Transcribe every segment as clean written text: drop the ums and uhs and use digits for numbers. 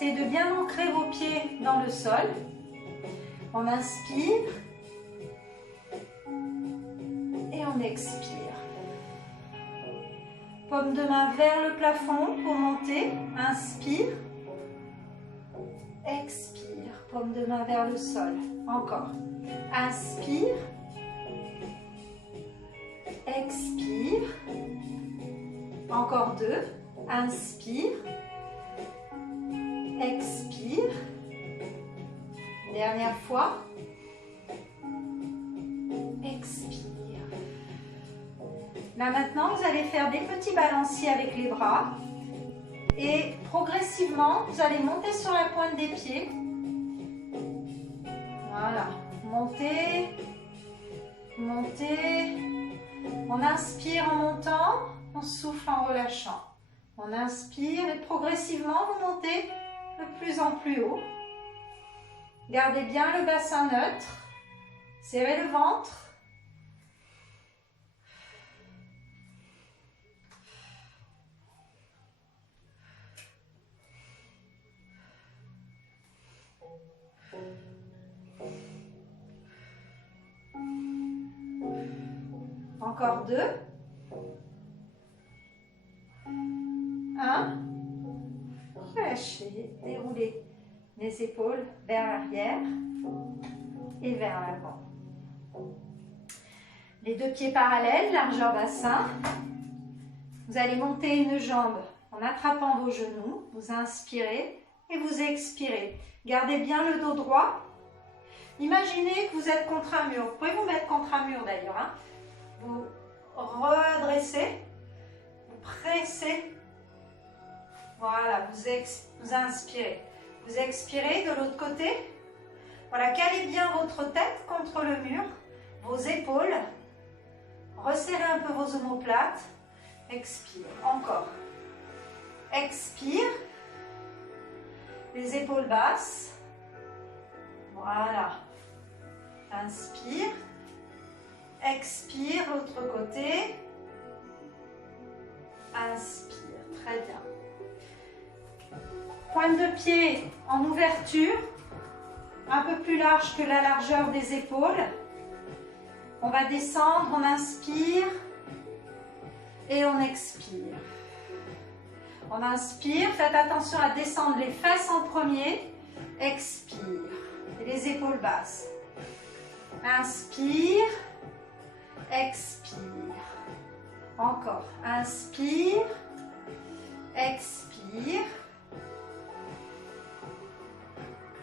c'est de bien ancrer vos pieds dans le sol. On inspire et on expire. Paume de main vers le plafond pour monter. Inspire. Expire. Paume de main vers le sol. Encore. Inspire. Expire. Encore 2. Inspire. Expire. Dernière fois. Expire. Là maintenant, vous allez faire des petits balanciers avec les bras. Et progressivement, vous allez monter sur la pointe des pieds. Voilà. Montez. Montez. On inspire en montant, on souffle en relâchant. On inspire et progressivement, vous montez de plus en plus haut. Gardez bien le bassin neutre. Serrez le ventre. Encore 2. 1. Relâchez, déroulez les épaules vers l'arrière et vers l'avant. Les 2 pieds parallèles, largeur bassin. Vous allez monter une jambe en attrapant vos genoux. Vous inspirez et vous expirez. Gardez bien le dos droit. Imaginez que vous êtes contre un mur. Vous pouvez vous mettre contre un mur d'ailleurs. Hein. Vous redressez, vous pressez. Voilà, vous inspirez. Vous expirez de l'autre côté. Voilà, calez bien votre tête contre le mur, vos épaules. Resserrez un peu vos omoplates. Expire, encore. Expire. Les épaules basses. Voilà. Inspire. Expire, l'autre côté. Inspire, très bien. Pointe de pied en ouverture, un peu plus large que la largeur des épaules. On va descendre, on inspire et on expire. On inspire, faites attention à descendre les fesses en premier. Expire, et les épaules basses. Inspire. Expire. Encore. Inspire. Expire.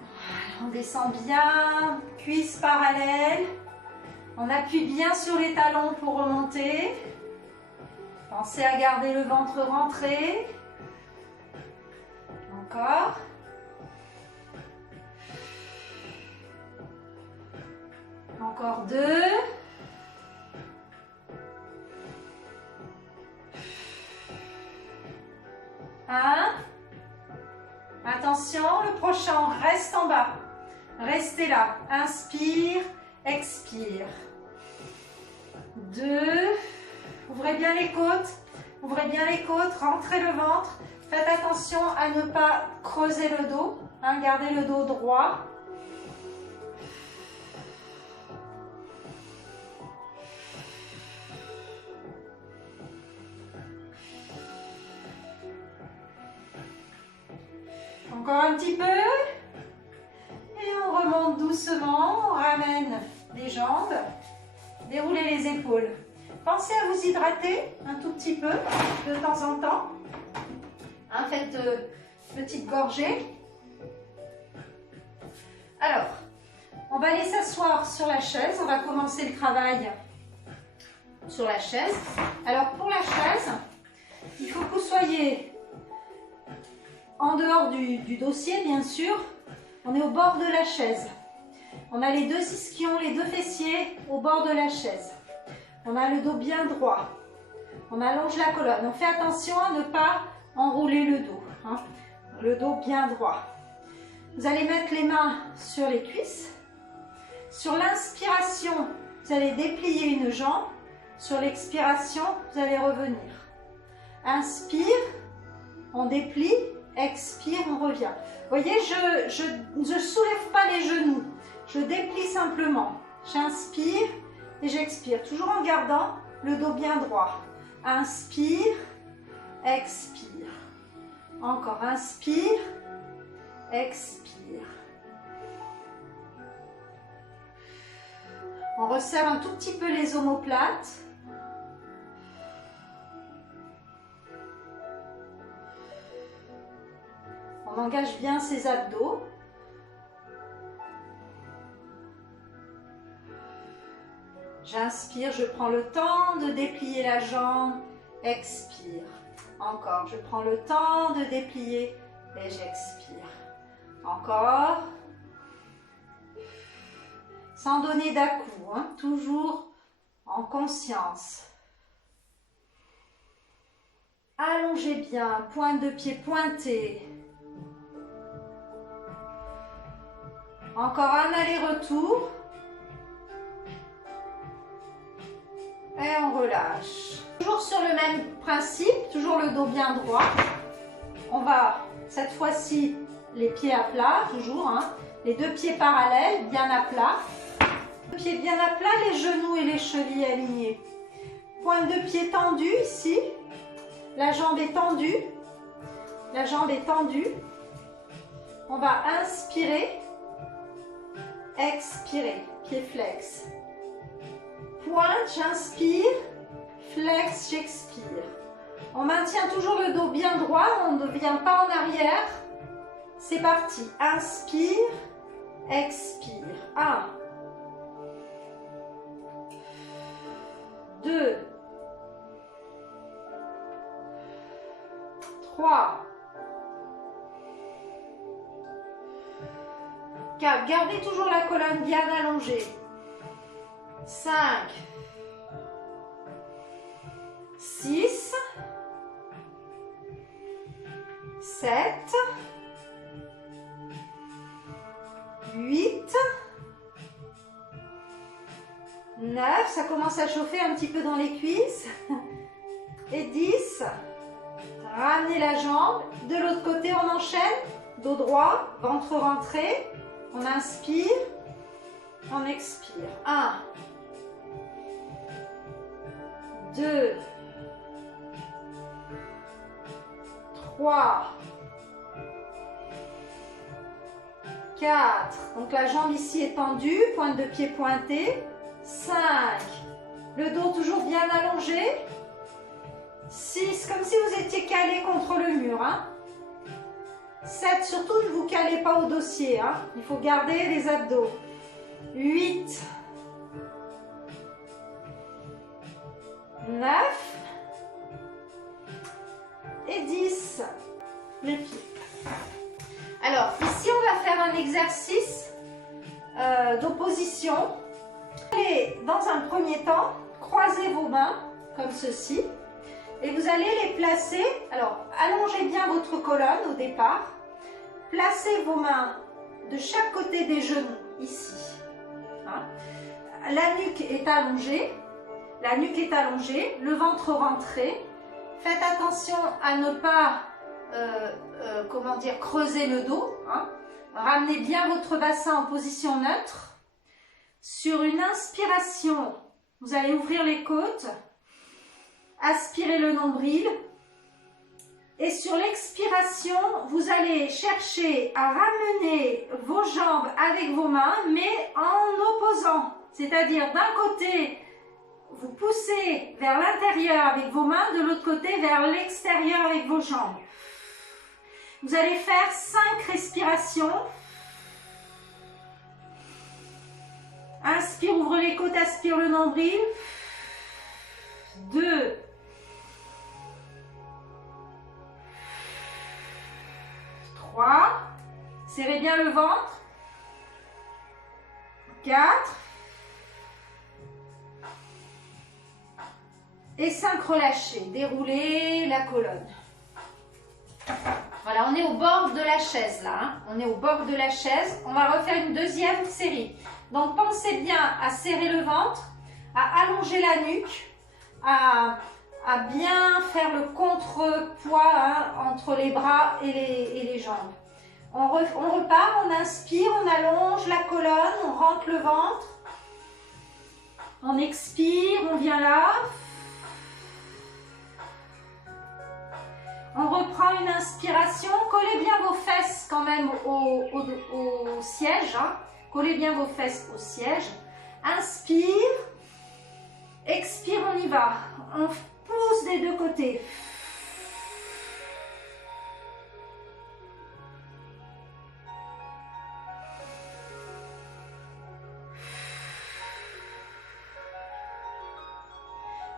Voilà, on descend bien. Cuisses parallèles. On appuie bien sur les talons pour remonter. Pensez à garder le ventre rentré. Encore. Encore 2. Attention, le prochain reste en bas. Restez là. Inspire, expire. 2. Ouvrez bien les côtes. Ouvrez bien les côtes. Rentrez le ventre. Faites attention à ne pas creuser le dos. Hein, gardez le dos droit. Encore un petit peu. Et on remonte doucement. On ramène les jambes. Déroulez les épaules. Pensez à vous hydrater un tout petit peu de temps en temps. Hein, faites de petites gorgées. Alors, on va aller s'asseoir sur la chaise. On va commencer le travail sur la chaise. Alors, pour la chaise, il faut que vous soyez en dehors du dossier, bien sûr. On est au bord de la chaise. On a les 2 ischions, les 2 fessiers au bord de la chaise. On a le dos bien droit. On allonge la colonne. On fait attention à ne pas enrouler le dos. Hein. Le dos bien droit. Vous allez mettre les mains sur les cuisses. Sur l'inspiration, vous allez déplier une jambe. Sur l'expiration, vous allez revenir. Inspire, on déplie. expire, on revient. Vous voyez, je soulève pas les genoux, je déplie simplement. J'inspire et j'expire, toujours en gardant le dos bien droit. Inspire, expire. Encore, inspire, expire. On resserre un tout petit peu les omoplates. On engage bien ses abdos. J'inspire, je prends le temps de déplier la jambe, expire. Encore, je prends le temps de déplier et j'expire. Encore. Sans donner d'à-coups, hein, toujours en conscience. Allongez bien, pointe de pied pointée. Encore un aller-retour. Et on relâche. Toujours sur le même principe, toujours le dos bien droit. On va, cette fois-ci, les pieds à plat, toujours. Hein, les deux pieds parallèles, bien à plat. Les pieds bien à plat, les genoux et les chevilles alignés. Pointe de pied tendue ici. La jambe est tendue. La jambe est tendue. On va inspirer. Expirer. Pied flex. Pointe, j'inspire. Flex, j'expire. On maintient toujours le dos bien droit. On ne vient pas en arrière. C'est parti. Inspire. Expire. 1. 2. 3. 4. Gardez toujours la colonne bien allongée. 5. 6. 7. 8. 9. Ça commence à chauffer un petit peu dans les cuisses. Et 10. Ramenez la jambe. De l'autre côté, on enchaîne. Dos droit, ventre rentré. On inspire. On expire. 1. 2. 3. 4. Donc la jambe ici est tendue. Pointe de pied pointée. 5. Le dos toujours bien allongé. 6. Comme si vous étiez calé contre le mur. Hein. 7. Surtout ne vous calez pas au dossier. Hein. Il faut garder les abdos. 8. 9. Et 10. Les pieds. Alors, ici, on va faire un exercice d'opposition. Allez, dans un premier temps, croisez vos mains, comme ceci. Et vous allez les placer. Alors, allongez bien votre colonne au départ. Placez vos mains de chaque côté des genoux, ici. Hein? La nuque est allongée. La nuque est allongée, le ventre rentré. Faites attention à ne pas creuser le dos. Hein. Ramenez bien votre bassin en position neutre. Sur une inspiration, vous allez ouvrir les côtes, aspirez le nombril. Et sur l'expiration, vous allez chercher à ramener vos jambes avec vos mains, mais en opposant. C'est-à-dire d'un côté, vous poussez vers l'intérieur avec vos mains, de l'autre côté vers l'extérieur avec vos jambes. Vous allez faire 5 respirations. Inspire, ouvre les côtes, aspire le nombril. 2. 3. Serrez bien le ventre. 4. Et 5, relâchez. Déroulez la colonne. Voilà, on est au bord de la chaise là. Hein. On est au bord de la chaise. On va refaire une deuxième série. Donc, pensez bien à serrer le ventre, à allonger la nuque, à à bien faire le contrepoids hein, entre les bras et les jambes. On repart, on inspire, on allonge la colonne, on rentre le ventre. On expire, on vient là. On reprend une inspiration. Collez bien vos fesses quand même au siège. Hein. Collez bien vos fesses au siège. Inspire. Expire, on y va. On pousse des deux côtés.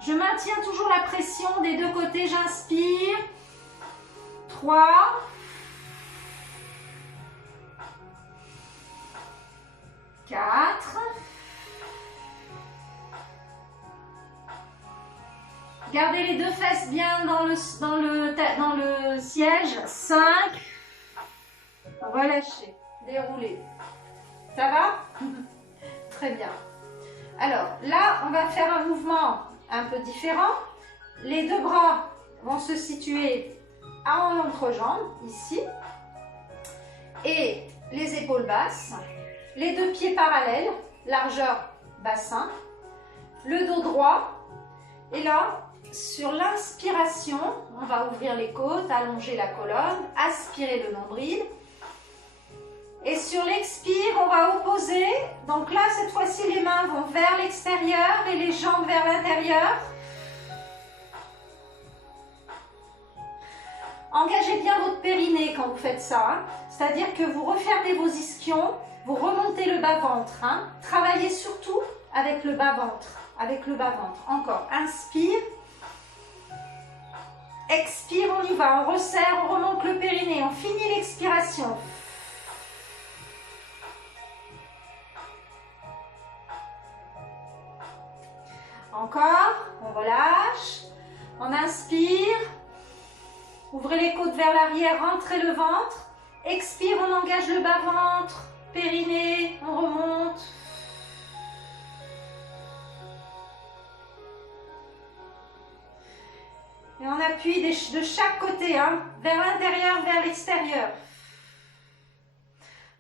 Je maintiens toujours la pression des deux côtés. J'inspire. 3. 4. Gardez les deux fesses bien dans le siège. 5. Relâchez. Déroulez. Ça va? Très bien. Alors là, on va faire un mouvement un peu différent. Les deux bras vont se situer à l'entrejambe, ici. Et les épaules basses. Les deux pieds parallèles, largeur bassin. Le dos droit. Et là, sur l'inspiration, on va ouvrir les côtes, allonger la colonne, aspirer le nombril. Et sur l'expire, on va opposer. Donc là, cette fois-ci, les mains vont vers l'extérieur et les jambes vers l'intérieur. Engagez bien votre périnée quand vous faites ça. Hein. C'est-à-dire que vous refermez vos ischions, vous remontez le bas-ventre. Hein. Travaillez surtout avec le bas-ventre. Avec le bas-ventre. Encore. Inspire. Expire, on y va. On resserre, on remonte le périnée. On finit l'expiration. Encore. On relâche. On inspire. Ouvrez les côtes vers l'arrière, rentrez le ventre. Expire, on engage le bas-ventre. Périnée, on remonte. Et on appuie de chaque côté, hein, vers l'intérieur, vers l'extérieur.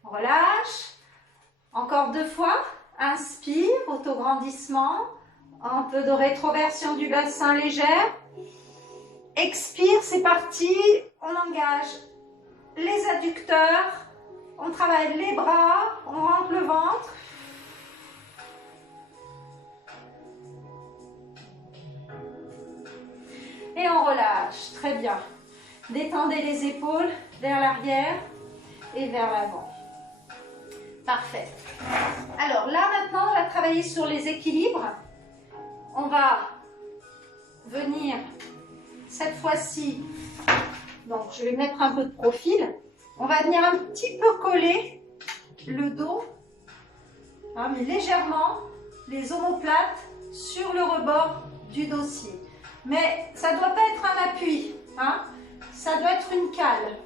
On relâche. Encore 2 fois. Inspire, autograndissement. Un peu de rétroversion du bassin légère. Expire, c'est parti. On engage les adducteurs. On travaille les bras. On rentre le ventre. Et on relâche. Très bien. Détendez les épaules vers l'arrière et vers l'avant. Parfait. Alors là maintenant, on va travailler sur les équilibres. On va venir cette fois-ci, donc je vais mettre un peu de profil. On va venir un petit peu coller le dos, hein, mais légèrement, les omoplates sur le rebord du dossier. Mais ça ne doit pas être un appui, hein, ça doit être une cale.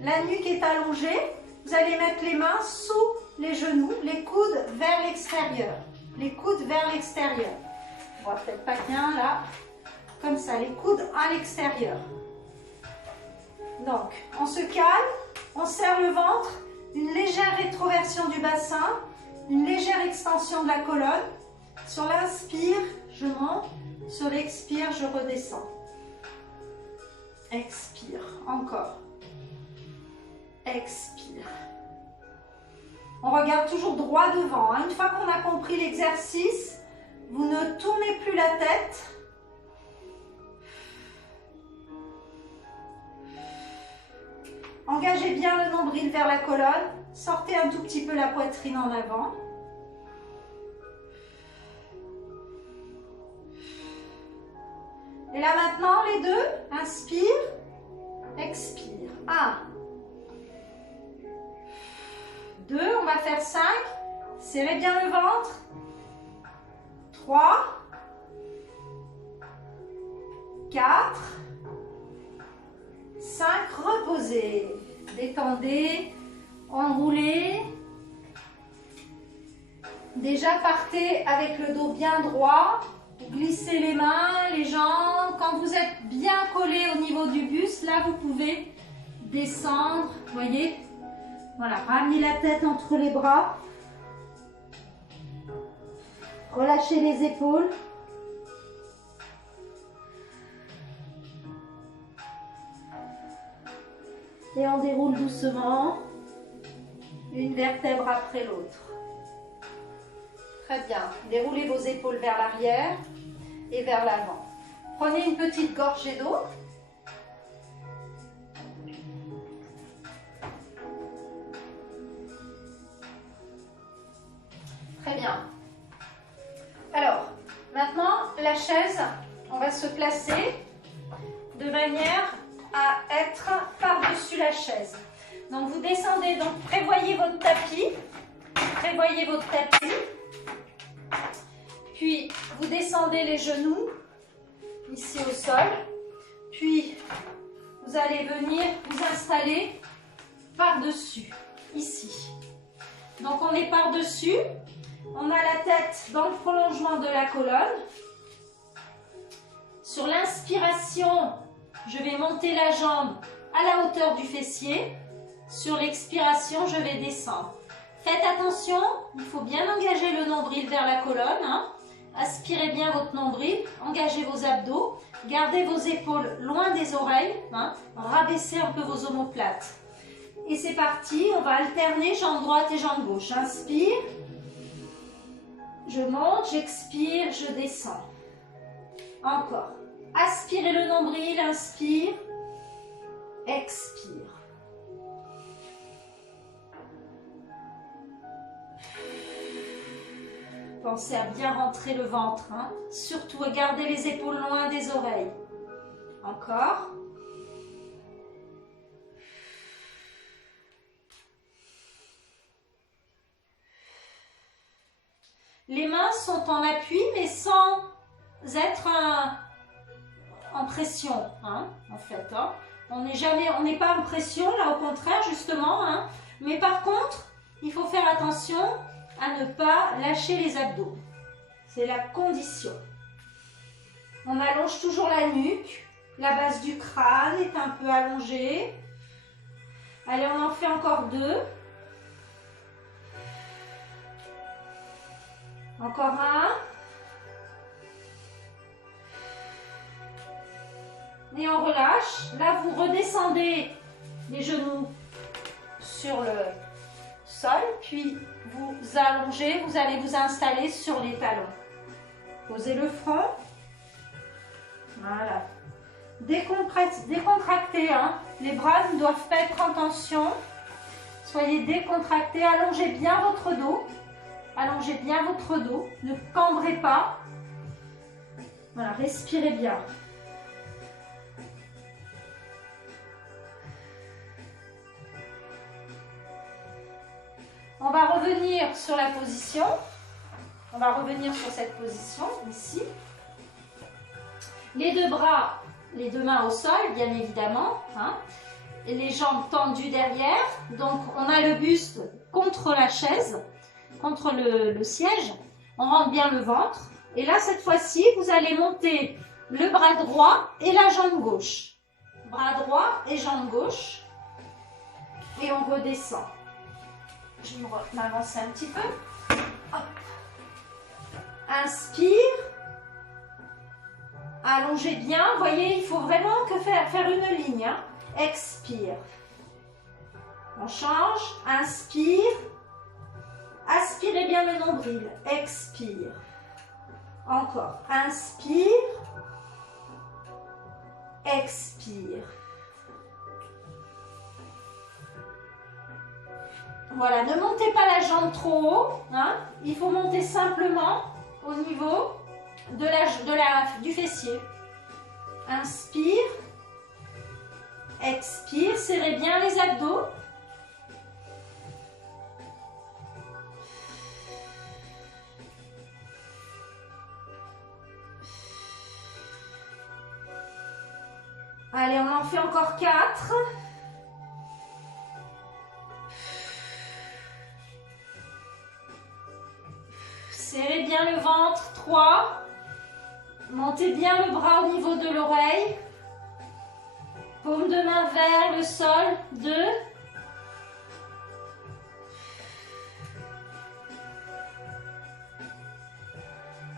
La nuque est allongée, vous allez mettre les mains sous les genoux, les coudes vers l'extérieur. Les coudes vers l'extérieur. On voit peut-être pas bien là. Comme ça, les coudes à l'extérieur. Donc, on se calme, on serre le ventre, une légère rétroversion du bassin, une légère extension de la colonne. Sur l'inspire, je monte. Sur l'expire, je redescends. Expire, encore. Expire. On regarde toujours droit devant. Hein. Une fois qu'on a compris l'exercice, vous ne tournez plus la tête. Engagez bien le nombril vers la colonne. Sortez un tout petit peu la poitrine en avant. Et là maintenant, les deux. Inspire. Expire. 1. 2. On va faire 5. Serrez bien le ventre. 3. 4. 5. Reposez. Détendez. Enroulez. Déjà partez avec le dos bien droit. Vous glissez les mains, les jambes. Quand vous êtes bien collé au niveau du buste, là, vous pouvez descendre. Vous voyez? Voilà, ramenez la tête entre les bras. Relâchez les épaules. Et on déroule doucement, une vertèbre après l'autre. Très bien. Déroulez vos épaules vers l'arrière et vers l'avant. Prenez une petite gorgée d'eau. Très bien. Alors, maintenant, la chaise, on va se placer de manière à être par-dessus la chaise. Donc, vous descendez, donc prévoyez votre tapis. Prévoyez votre tapis. Puis, vous descendez les genoux, ici au sol. Puis, vous allez venir vous installer par-dessus, ici. Donc, on est par-dessus. On a la tête dans le prolongement de la colonne. Sur l'inspiration, je vais monter la jambe à la hauteur du fessier. Sur l'expiration, je vais descendre. Faites attention, il faut bien engager le nombril vers la colonne. Hein. Aspirez bien votre nombril, engagez vos abdos, gardez vos épaules loin des oreilles, hein. Rabaissez un peu vos omoplates. Et c'est parti, on va alterner jambe droite et jambe gauche. Inspire, je monte, j'expire, je descends. Encore. Aspirez le nombril, inspire, expire. Pensez à bien rentrer le ventre, hein. Surtout à garder les épaules loin des oreilles. Encore. Les mains sont en appui, mais sans être en pression, hein, en fait. Hein. On n'est pas en pression, là, au contraire, justement. Hein. Mais par contre, il faut faire attention à ne pas lâcher les abdos. C'est la condition. On allonge toujours la nuque. La base du crâne est un peu allongée. Allez, on en fait encore 2. Encore un. Et on relâche. Là, vous redescendez les genoux sur le sol, puis vous allongez, vous allez vous installer sur les talons. Posez le front. Voilà. Décontractez, hein. Les bras ne doivent pas être en tension. Soyez décontractés, allongez bien votre dos. Allongez bien votre dos, ne cambrez pas. Voilà, respirez bien. On va revenir sur la position. On va revenir sur cette position, ici. Les deux bras, les deux mains au sol, bien évidemment. Hein. Et les jambes tendues derrière. Donc, on a le buste contre la chaise, contre le siège. On rentre bien le ventre. Et là, cette fois-ci, vous allez monter le bras droit et la jambe gauche. Bras droit et jambe gauche. Et on redescend. Je vais m'avancer un petit peu. Hop. Inspire. Allongez bien. Vous voyez, il faut vraiment faire une ligne. Hein. Expire. On change. Inspire. Aspirez bien le nombril. Expire. Encore. Inspire. Expire. Voilà, ne montez pas la jambe trop haut. Hein. Il faut monter simplement au niveau du fessier. Inspire. Expire. Serrez bien les abdos. Allez, on en fait encore 4. Serrez bien le ventre. 3. Montez bien le bras au niveau de l'oreille. Paume de main vers le sol. 2.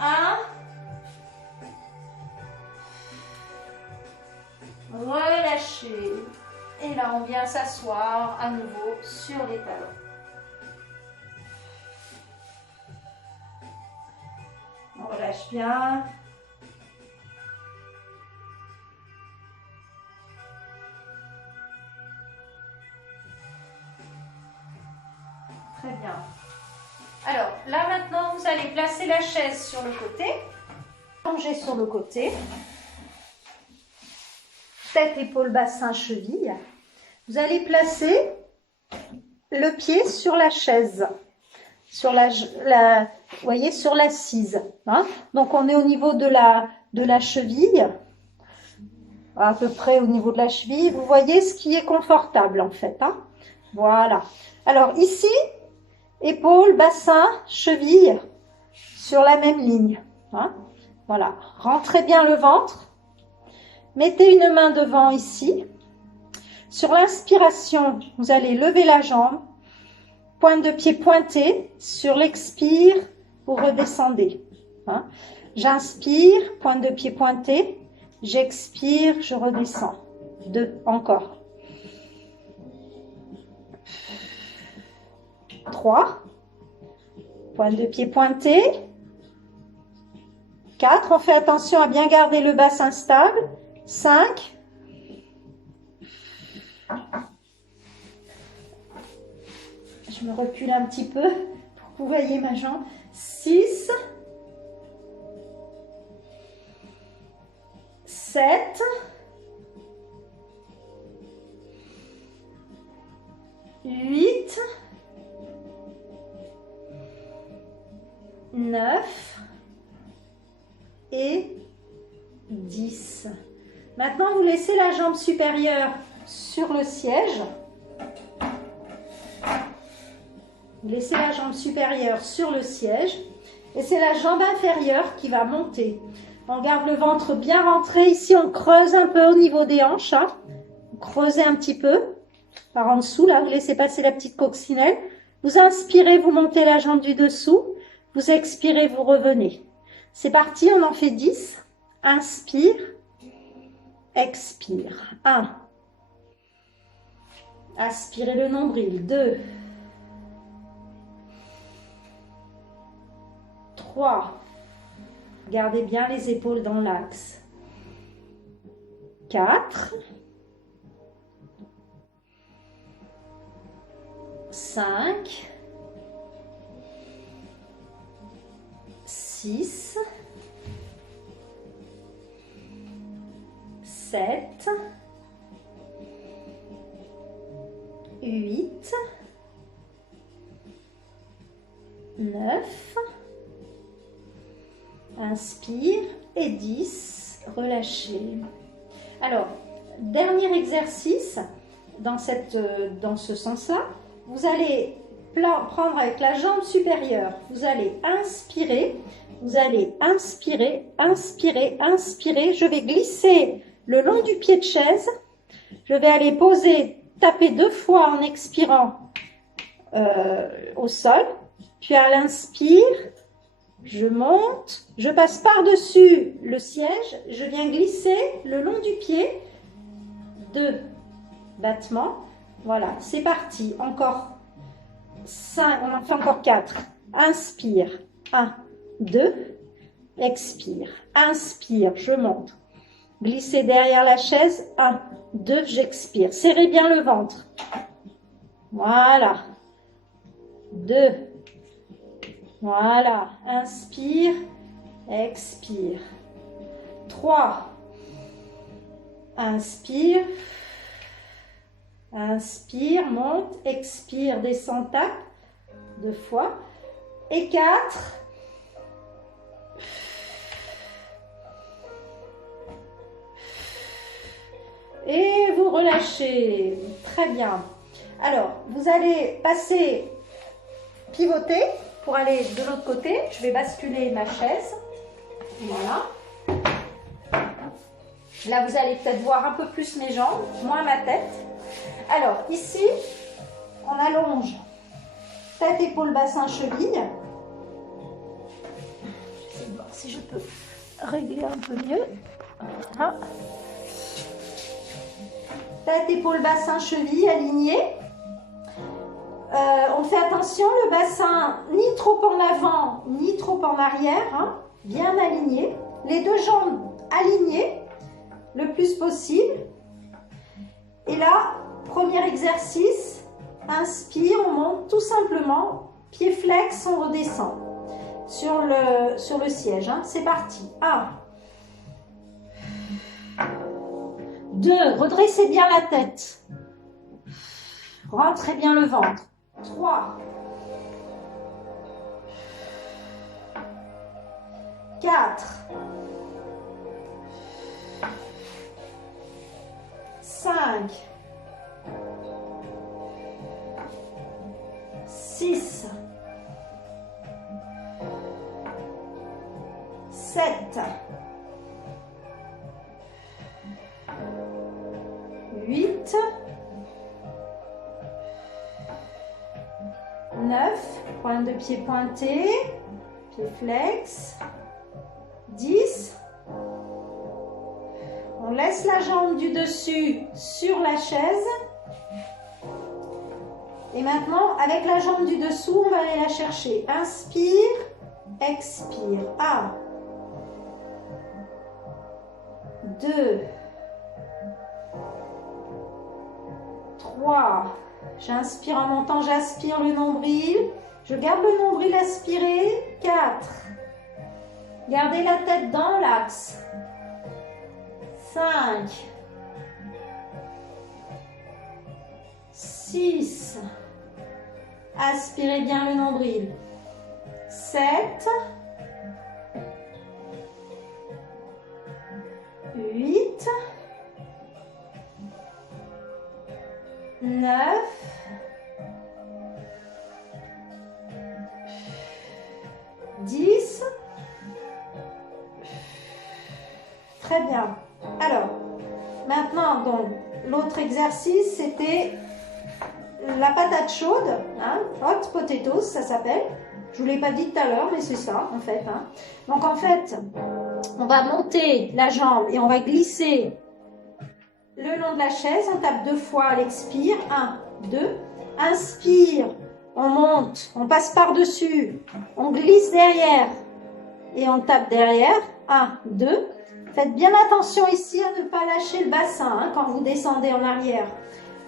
1. Relâchez. Et là, on vient s'asseoir à nouveau sur les talons. On relâche bien. Très bien. Alors, là maintenant, vous allez placer la chaise sur le côté. Allongez sur le côté. Tête, épaules, bassin, cheville. Vous allez placer le pied sur la chaise. Sur vous voyez, sur l'assise. Hein? Donc, on est au niveau de la cheville. À peu près au niveau de la cheville. Vous voyez ce qui est confortable, en fait. Hein? Voilà. Alors, ici, épaules, bassin, cheville, sur la même ligne. Hein? Voilà. Rentrez bien le ventre. Mettez une main devant ici. Sur l'inspiration, vous allez lever la jambe. Pointe de pied pointée. Sur l'expire, vous redescendez. Hein? J'inspire, pointe de pied pointée. J'expire, je redescends. 2, encore. 3. Pointe de pied pointée. 4. On fait attention à bien garder le bassin stable. 5. Je me recule un petit peu pour que vous voyez ma jambe. 6. 7. 8. 9 et 10. Maintenant, vous laissez la jambe supérieure sur le siège. Vous laissez la jambe supérieure sur le siège. Et c'est la jambe inférieure qui va monter. On garde le ventre bien rentré. Ici, on creuse un peu au niveau des hanches. Hein. Vous creusez un petit peu par en dessous. Là, vous laissez passer la petite coccinelle. Vous inspirez, vous montez la jambe du dessous. Vous expirez, vous revenez. C'est parti, on en fait 10. Inspire. Expire. 1. Aspirez le nombril. 2. 3. Gardez bien les épaules dans l'axe. 4. 5. 6. 7. 8. 9. Inspire et 10. Relâchez. Alors, dernier exercice dans ce sens-là. Vous allez prendre avec la jambe supérieure. Vous allez inspirer. Vous allez inspirer, inspirer, inspirer. Je vais glisser le long du pied de chaise. Je vais aller poser, taper 2 fois en expirant au sol. Puis à l'inspire, je monte. Je passe par-dessus le siège. Je viens glisser le long du pied. 2 battements. Voilà, c'est parti. Encore 5, on en fait encore 4. Inspire. 1, 2. Expire. Inspire, je monte. Glissez derrière la chaise. 1, 2, j'expire. Serrez bien le ventre. Voilà. 2. Voilà. Inspire. Expire. 3. Inspire. Inspire, monte, expire, descend, tape. 2 fois. Et 4. Et vous relâchez. Très bien. Alors, vous allez passer, pivoter pour aller de l'autre côté. Je vais basculer ma chaise. Voilà. Là, vous allez peut-être voir un peu plus mes jambes, moins ma tête. Alors, ici, on allonge tête, épaule, bassin, cheville. Je vais voir si je peux régler un peu mieux. Voilà. Tête, épaule, bassin, cheville alignés. On fait attention, le bassin ni trop en avant, ni trop en arrière, hein, bien aligné. Les deux jambes alignées le plus possible. Et là, premier exercice, inspire, on monte tout simplement, pied flex, on redescend sur le siège. Hein. C'est parti. 1, 2, redressez bien la tête. Rentrez bien le ventre. 3, 4, 5, 6, 7, 8, 9, pointe de pied pointé, pied flex, 10. On laisse la jambe du dessus sur la chaise. Et maintenant, avec la jambe du dessous, on va aller la chercher. Inspire, expire. 1, 2, 3. J'inspire en montant, j'aspire le nombril. Je garde le nombril aspiré. 4. Gardez la tête dans l'axe. 5. 6. Aspirez bien le nombril. 7. 8. 9. 10. Très bien. Alors, maintenant, donc, l'autre exercice, c'était la patate chaude, hein, hot potatoes, ça s'appelle. Je ne vous l'ai pas dit tout à l'heure, mais c'est ça, en fait. Hein. Donc, en fait, on va monter la jambe et on va glisser le long de la chaise. On tape 2 fois à l'expire. 1, 2. Inspire, on monte, on passe par-dessus, on glisse derrière et on tape derrière. 1, 2. Faites bien attention ici à ne pas lâcher le bassin hein, quand vous descendez en arrière.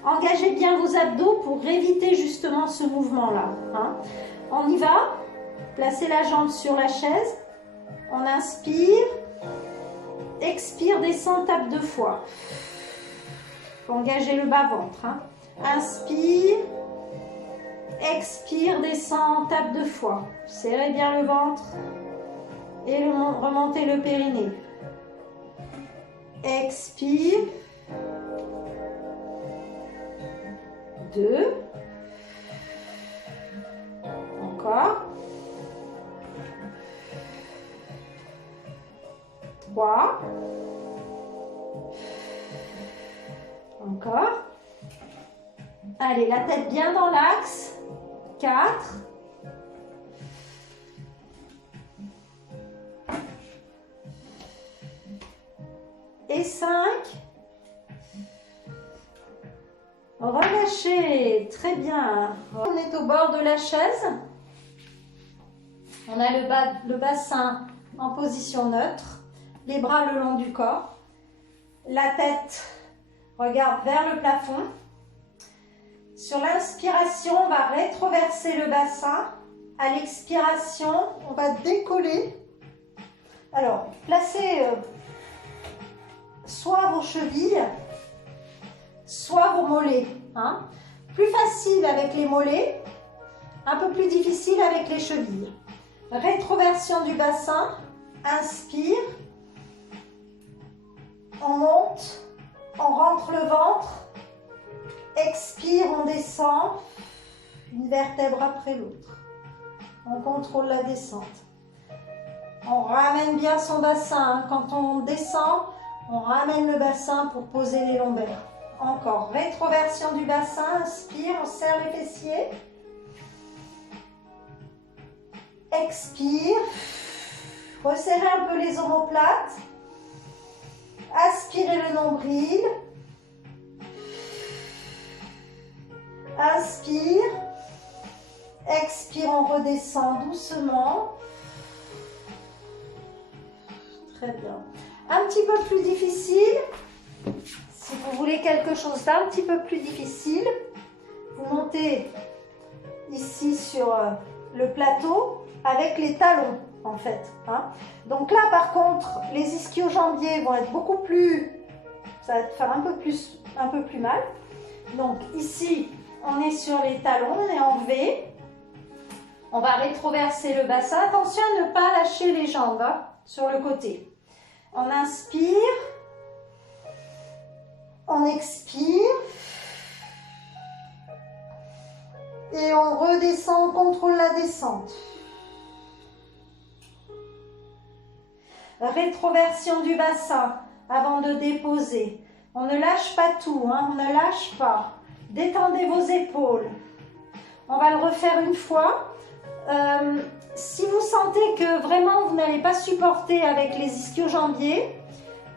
Engagez bien vos abdos pour éviter justement ce mouvement-là. Hein. On y va. Placez la jambe sur la chaise. On inspire. Expire, descend, tape 2 fois. Engagez le bas-ventre. Hein. Inspire. Expire, descend, tape 2 fois. Serrez bien le ventre. Et remontez le périnée. Expire. 2. Encore. 3. Encore. Allez, la tête bien dans l'axe. 4. Et 5. Relâchez. Très bien. On est au bord de la chaise. On a le bassin en position neutre. Les bras le long du corps. La tête regarde vers le plafond. Sur l'inspiration, on va rétroverser le bassin. À l'expiration, on va décoller. Alors, placez soit vos chevilles, soit vos mollets. Hein. Plus facile avec les mollets, un peu plus difficile avec les chevilles. Rétroversion du bassin, inspire, on monte, on rentre le ventre, expire, on descend, une vertèbre après l'autre. On contrôle la descente. On ramène bien son bassin. Quand on descend, on ramène le bassin pour poser les lombaires. Encore, rétroversion du bassin, inspire, on serre les fessiers. Expire, resserrez un peu les omoplates. Aspirez le nombril. Inspire. Expire, on redescend doucement. Très bien. Un petit peu plus difficile. Si vous voulez quelque chose d'un petit peu plus difficile, vous montez ici sur le plateau avec les talons en fait. Hein. Donc là par contre, les ischio-jambiers vont être beaucoup plus, ça va te faire un peu plus mal. Donc ici, on est sur les talons, on est en V. On va rétroverser le bassin. Attention à ne pas lâcher les jambes hein, sur le côté. On inspire. On expire. Et on redescend, on contrôle la descente. Rétroversion du bassin avant de déposer. On ne lâche pas tout, hein, on ne lâche pas. Détendez vos épaules. On va le refaire une fois. Si vous sentez que vraiment vous n'allez pas supporter avec les ischio-jambiers,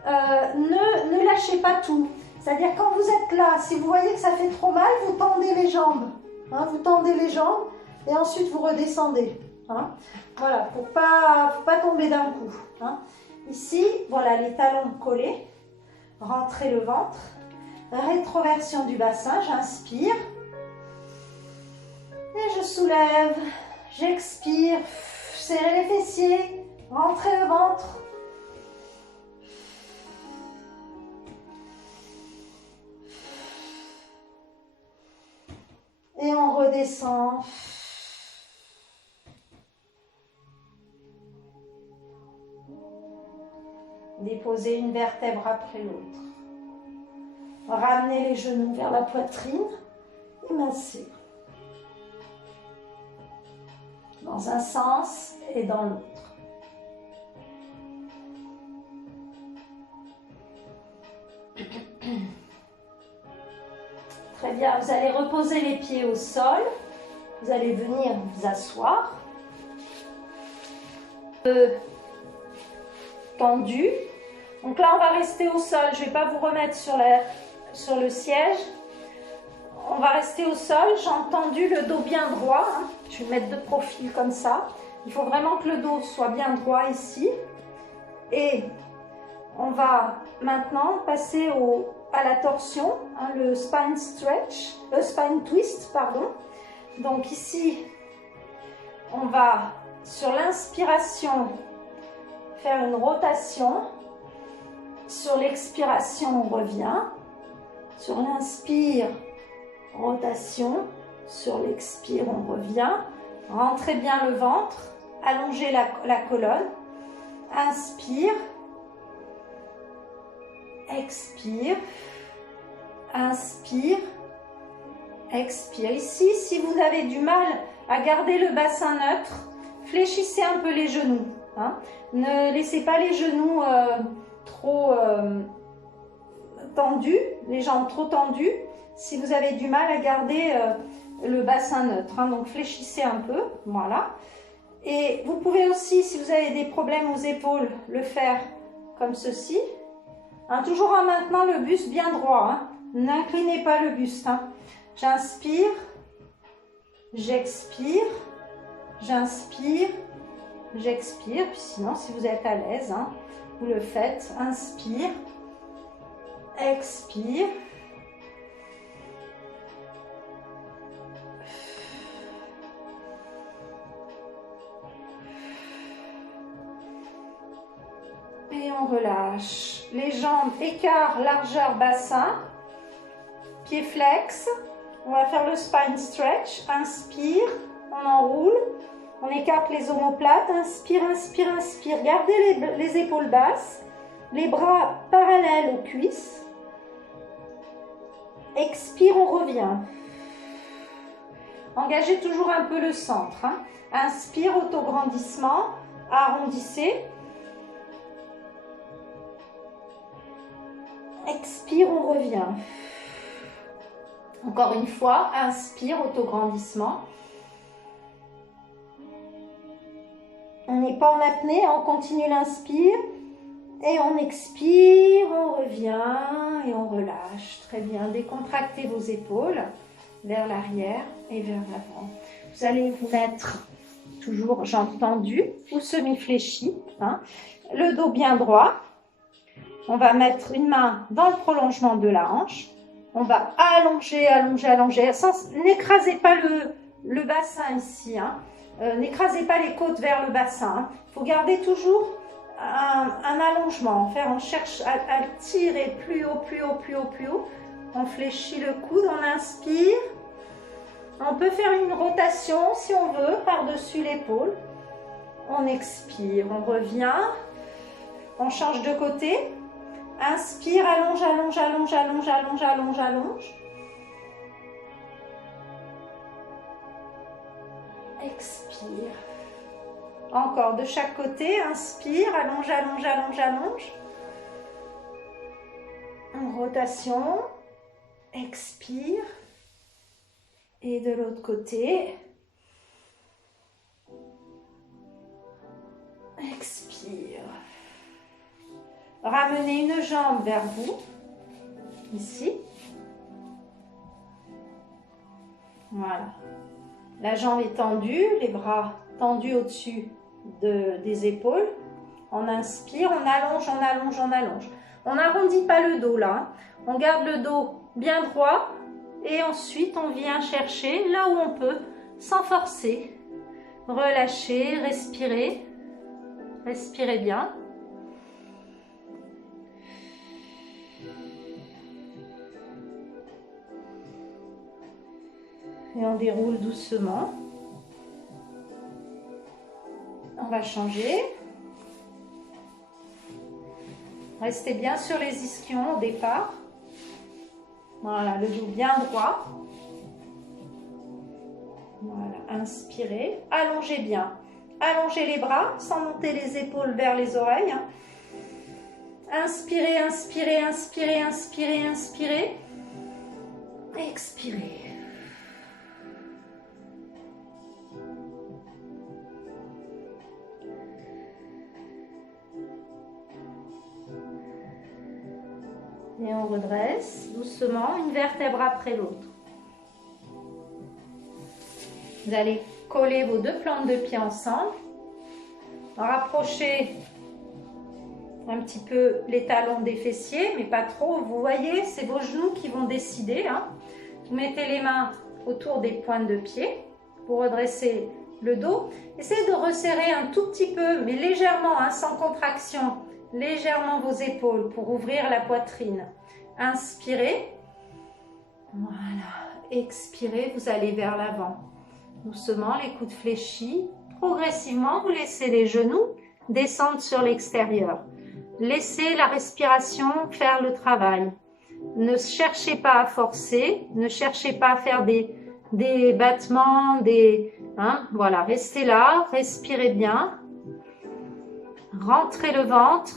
ne lâchez pas tout. C'est-à-dire quand vous êtes là, si vous voyez que ça fait trop mal, vous tendez les jambes. Hein, vous tendez les jambes et ensuite vous redescendez. Hein. Voilà, pour pas tomber d'un coup. Hein. Ici, voilà les talons collés. Rentrez le ventre. Rétroversion du bassin, j'inspire. Et je soulève. J'expire. Serrez les fessiers. Rentrez le ventre. Et on redescend. Déposez une vertèbre après l'autre. Ramenez les genoux vers la poitrine et massez. Dans un sens et dans l'autre. Très bien, vous allez reposer les pieds au sol. Vous allez venir vous asseoir. Tendu. Donc là, on va rester au sol. Je ne vais pas vous remettre sur le siège. On va rester au sol. J'ai entendu le dos bien droit. Hein. Je vais me mettre de profil comme ça. Il faut vraiment que le dos soit bien droit ici. Et on va maintenant passer à la torsion, hein, le spine stretch, spine twist, pardon. Donc ici, on va sur l'inspiration faire une rotation. Sur l'expiration, on revient. Sur l'inspire, rotation. Sur l'expire, on revient. Rentrez bien le ventre. Allongez la colonne. Inspire. Expire. Inspire. Expire. Ici, si vous avez du mal à garder le bassin neutre, fléchissez un peu les genoux. Hein. Ne laissez pas les genoux trop tendus, les jambes trop tendues, si vous avez du mal à garder le bassin neutre. Hein. Donc fléchissez un peu, voilà. Et vous pouvez aussi, si vous avez des problèmes aux épaules, le faire comme ceci. Hein, toujours en maintenant le buste bien droit. Hein. N'inclinez pas le buste. Hein. J'inspire, j'expire, j'inspire, j'expire. Puis sinon, si vous êtes à l'aise, hein, vous le faites. Inspire, expire. Et on relâche. Les jambes, écart, largeur, bassin. Pieds flex. On va faire le spine stretch. Inspire, on enroule. On écarte les omoplates. Inspire, inspire, inspire. Gardez les épaules basses. Les bras parallèles aux cuisses. Expire, on revient. Engagez toujours un peu le centre. Hein. Inspire, autograndissement. arrondissez. Expire, on revient. Encore une fois, inspire, autograndissement. On n'est pas en apnée, on continue l'inspire. Et on expire, on revient et on relâche. Très bien, décontractez vos épaules vers l'arrière et vers l'avant. Vous allez vous mettre toujours jambes tendues ou semi-fléchies. Hein. Le dos bien droit. On va mettre une main dans le prolongement de la hanche. On va allonger, allonger, allonger. N'écrasez pas le bassin ici. Hein. N'écrasez pas les côtes vers le bassin. Il faut garder toujours un allongement. On cherche à tirer plus haut, plus haut, plus haut, plus haut. On fléchit le coude, on inspire. On peut faire une rotation si on veut par-dessus l'épaule. On expire, on revient. On change de côté. Inspire, allonge, allonge, allonge, allonge, allonge, allonge, allonge. Expire. Encore de chaque côté, inspire, allonge, allonge, allonge, allonge. En rotation, expire. Et de l'autre côté, expire. Ramenez une jambe vers vous, ici. Voilà. La jambe est tendue, les bras tendus au-dessus des épaules. On inspire, on allonge, on allonge, on allonge. On n'arrondit pas le dos là. On garde le dos bien droit. Et ensuite, on vient chercher là où on peut, sans forcer. Relâchez, respirez. Respirez bien. Et on déroule doucement. On va changer. Restez bien sur les ischions au départ. Voilà, le dos bien droit. Voilà, inspirez. Allongez bien. Allongez les bras sans monter les épaules vers les oreilles. Inspirez, inspirez, inspirez, inspirez, inspirez. Expirez. Et on redresse doucement, une vertèbre après l'autre. Vous allez coller vos deux plantes de pied ensemble. Rapprochez un petit peu les talons des fessiers, mais pas trop. Vous voyez, c'est vos genoux qui vont décider. Hein. Vous mettez les mains autour des pointes de pied pour redresser le dos. Essayez de resserrer un tout petit peu, mais légèrement, hein, sans contraction. Légèrement vos épaules pour ouvrir la poitrine. Inspirez. Voilà. Expirez, vous allez vers l'avant. Doucement, les coudes fléchis. Progressivement, vous laissez les genoux descendre sur l'extérieur. Laissez la respiration faire le travail. Ne cherchez pas à forcer. Ne cherchez pas à faire des battements, voilà, restez là, respirez bien. Rentrez le ventre.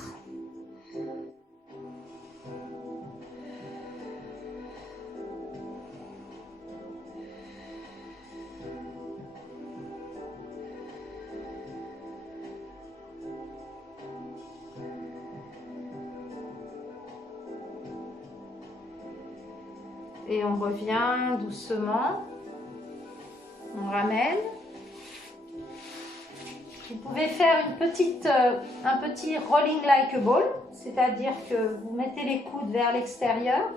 Et on revient doucement. On ramène. Vous pouvez faire un petit rolling like a ball, c'est-à-dire que vous mettez les coudes vers l'extérieur,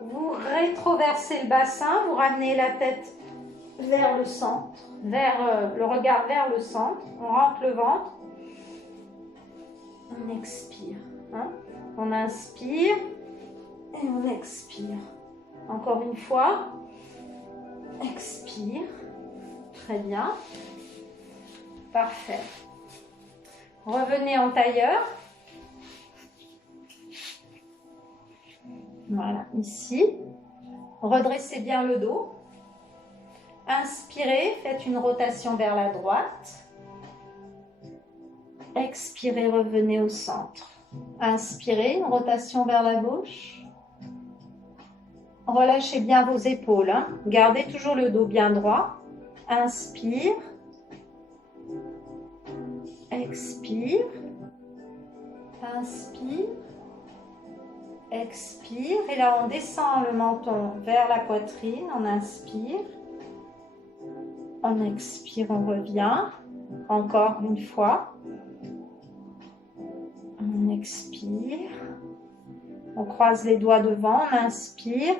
vous rétroversez le bassin, vous ramenez la tête vers le centre, le regard vers le centre, on rentre le ventre, on expire, hein? On inspire et on expire. Encore une fois, expire, très bien. Parfait. Revenez en tailleur. Voilà, ici. Redressez bien le dos. Inspirez, faites une rotation vers la droite. Expirez, revenez au centre. Inspirez, une rotation vers la gauche. Relâchez bien vos épaules, hein. Gardez toujours le dos bien droit. Inspire. Expire. Inspire. Expire. Et là, on descend le menton vers la poitrine. On inspire. On expire, on revient. Encore une fois. On expire. On croise les doigts devant. On inspire.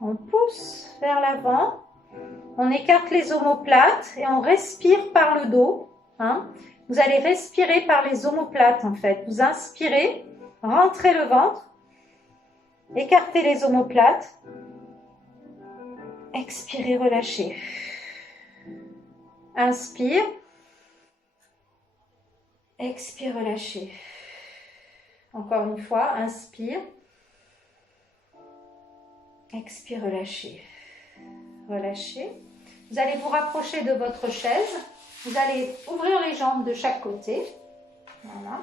On pousse vers l'avant. On écarte les omoplates et on respire par le dos. Hein. Vous allez respirer par les omoplates en fait. Vous inspirez, rentrez le ventre, écartez les omoplates, expirez, relâchez. Inspire, expire, relâchez. Encore une fois, inspire, expire, relâchez. Relâchez. Vous allez vous rapprocher de votre chaise. Vous allez ouvrir les jambes de chaque côté. Voilà.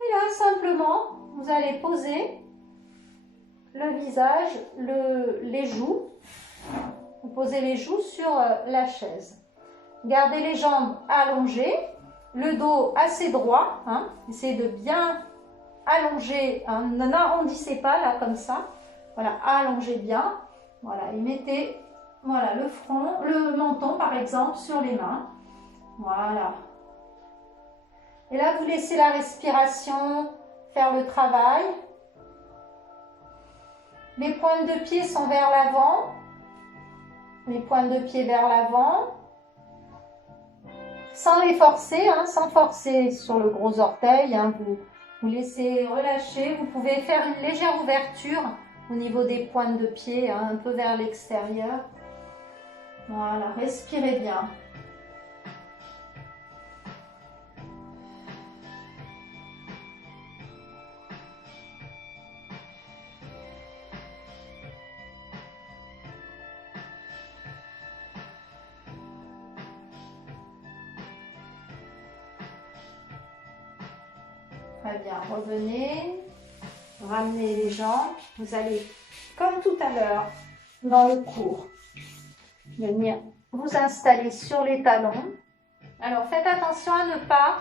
Et là, simplement, vous allez poser le visage, les joues. Vous posez les joues sur la chaise. Gardez les jambes allongées, le dos assez droit. Hein. Essayez de bien allonger. Hein. N'arrondissez pas là comme ça. Voilà, allongez bien. Voilà, et mettez voilà, le front, le menton par exemple sur les mains. Voilà. Et là, vous laissez la respiration faire le travail. Les pointes de pied sont vers l'avant. Les pointes de pied vers l'avant. Sans les forcer, hein, sans forcer sur le gros orteil. Hein, vous laissez relâcher. Vous pouvez faire une légère ouverture au niveau des pointes de pied, hein, un peu vers l'extérieur. Voilà, respirez bien. Très bien, revenez, ramenez les jambes. Vous allez, comme tout à l'heure, dans le cours, venir vous installer sur les talons. Alors, faites attention à ne pas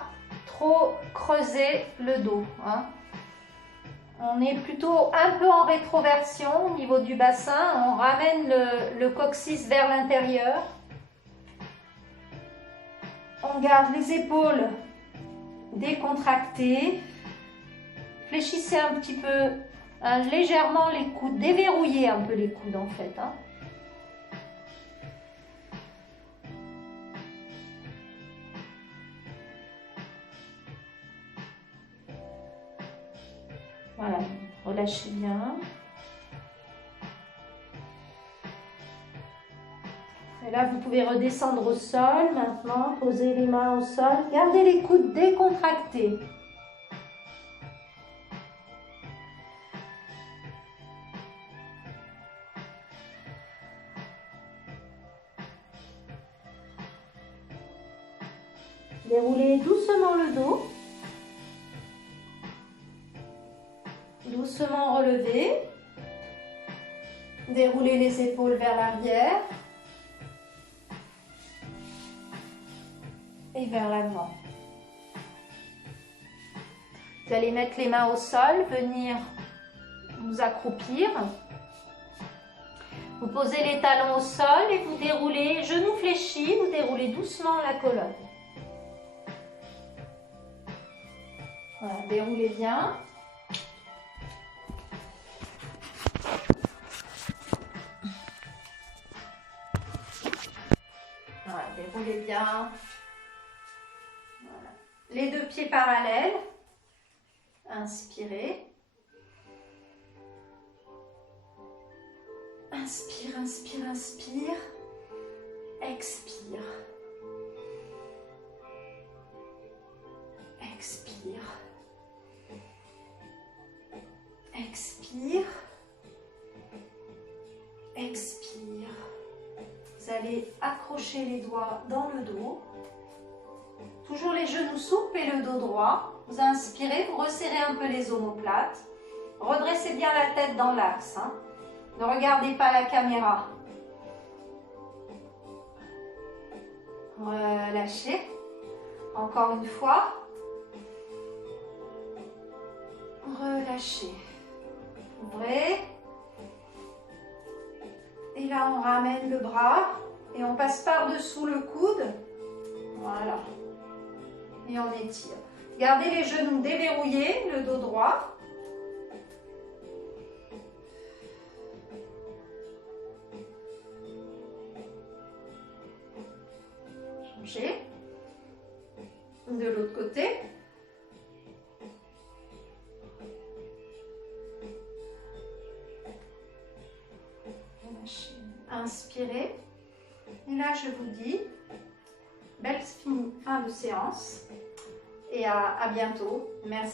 trop creuser le dos. Hein. On est plutôt un peu en rétroversion au niveau du bassin. On ramène le coccyx vers l'intérieur. On garde les épaules décontractées. Fléchissez un petit peu, hein, légèrement les coudes. Déverrouillez un peu les coudes en fait. Hein. Voilà, relâchez bien. Et là, vous pouvez redescendre au sol maintenant, poser les mains au sol. Gardez les coudes décontractés. Déroulez doucement le dos. Doucement relevez. Déroulez les épaules vers l'arrière. Et vers l'avant. Vous allez mettre les mains au sol, venir vous accroupir. Vous posez les talons au sol et vous déroulez, genoux fléchis, vous déroulez doucement la colonne. Voilà, déroulez bien. Voilà, déroulez bien. Voilà. Les deux pieds parallèles. Inspirez. Inspire, inspire, inspire. Expire. Expire. Expire. Expire. Vous allez accrocher les doigts dans le dos. Toujours les genoux souples et le dos droit. Vous inspirez, vous resserrez un peu les omoplates. Redressez bien la tête dans l'axe. Hein. Ne regardez pas la caméra. Relâchez. Encore une fois. Relâchez. Ouvrez. Et là, on ramène le bras et on passe par-dessous le coude. Voilà. Et on étire. Gardez les genoux déverrouillés, le dos droit. Changez. De l'autre côté. Inspirez. Et là, je vous dis, belle fin de séance et à bientôt. Merci.